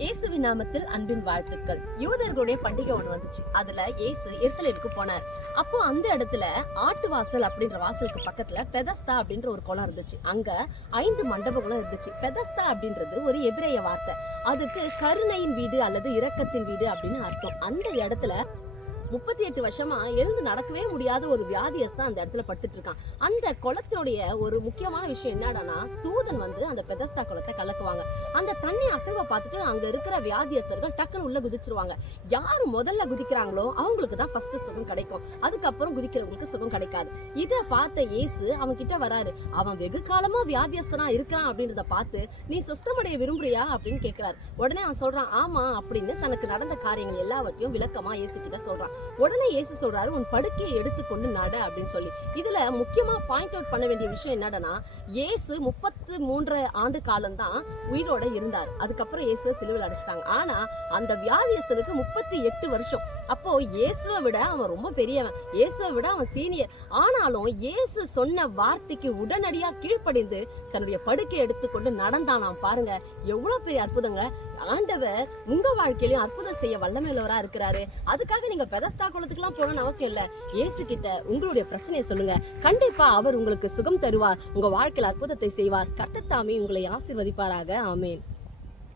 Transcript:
இயேசுவி நாமத்தில் அன்பின் வாழ்த்துக்கள். யூதர்களுடைய பண்டிகை ஒண்ணு வந்துச்சு. அதுல இயேசு எருசலேமுக்கு போனார். அப்போ அந்த இடத்துல ஆட்டு வாசல் அப்படின்ற வாசலுக்கு பக்கத்துல பெதஸ்தா அப்படின்ற ஒரு குளம் இருந்துச்சு. அங்க ஐந்து மண்டபங்களும் இருந்துச்சு. பெதஸ்தா அப்படின்றது ஒரு எபிரேய வார்த்தை. அதுக்கு கருணையின் வீடு அல்லது இரக்கத்தின் வீடு அப்படின்னு அர்த்தம். அந்த இடத்துல முப்பத்தி எட்டு வருஷமா எழுந்து நடக்கவே முடியாத ஒரு வியாதியஸ்தான் அந்த இடத்துல பட்டுட்டு இருக்கான் அந்த குளத்தினுடைய ஒரு முக்கியமான விஷயம் என்னடானா தூதன் வந்து அந்த பெதஸ்தா குளத்தை கலக்குவாங்க. அந்த தண்ணி அசைவை பார்த்துட்டு அங்க இருக்கிற வியாதியஸ்தர்கள் டக்குன்னு உள்ள குதிச்சிருவாங்க. யார் முதல்ல குதிக்கிறாங்களோ அவங்களுக்கு தான் ஃபர்ஸ்ட் சுகம் கிடைக்கும். அதுக்கப்புறம் குதிக்கிறவங்களுக்கு சுகம் கிடைக்காது. இதை பார்த்த இயேசு அவன் கிட்ட வராரு அவன் வெகு காலமா வியாதியஸ்தனா இருக்கிறான் அப்படின்றத பார்த்து நீ சுஸ்தமடைய விரும்புறியா? அப்படின்னு கேட்கிறாரு உடனே அவன் சொல்றான் ஆமா அப்படின்னு தனக்கு நடந்த காரியங்கள் எல்லாவற்றையும் விளக்கமா இயேசு கிட்ட சொல்றான். உடனே இயேசு சொல்றாரு உன் படுக்கையை எடுத்துக்கொண்டு நட அப்படின்னு சொல்லி. இதுல முக்கியமா பாயிண்ட் அவுட் பண்ண வேண்டிய விஷயம் என்னடனா இயேசு முப்பத்து மூன்று ஆண்டு காலம் தான் உயிரோட இருந்தார். அதுக்கப்புறம் இயேசுவை சிலுவில் அடிச்சிட்டாங்க. ஆனா அந்த வியாதியஸ்தனுக்கு முப்பத்தி எட்டு வருஷம். அப்போ இயேசுவை விட அவன் ரொம்ப பெரியவன். இயேசுவை விட அவன் சீனியர் ஆனாலும் இயேசு சொன்ன வார்த்தைக்கு உடனடியா கீழ்ப்படிந்து தன்னுடைய படுக்கையை எடுத்துக்கொண்டு நடந்தானாம் பாருங்க எவ்வளவு பெரிய அற்புதங்க. ஆண்டவர் உங்க வாழ்க்கையிலும் அற்புதம் செய்ய வல்லமையுள்ளவரா இருக்கிறாரு. அதுக்காக நீங்க பெத பெதஸ்தா குளத்துக்குலாம் போகணும்னு அவசியம் இல்லை. இயேசு கிட்ட உங்களுடைய பிரச்சனையை சொல்லுங்க. கண்டிப்பா அவர் உங்களுக்கு சுகம் தருவார். உங்க வாழ்க்கையில் அற்புதத்தை செய்வார். கத்தத்தாமே உங்களை ஆசீர்வதிப்பாராக. ஆமேன்.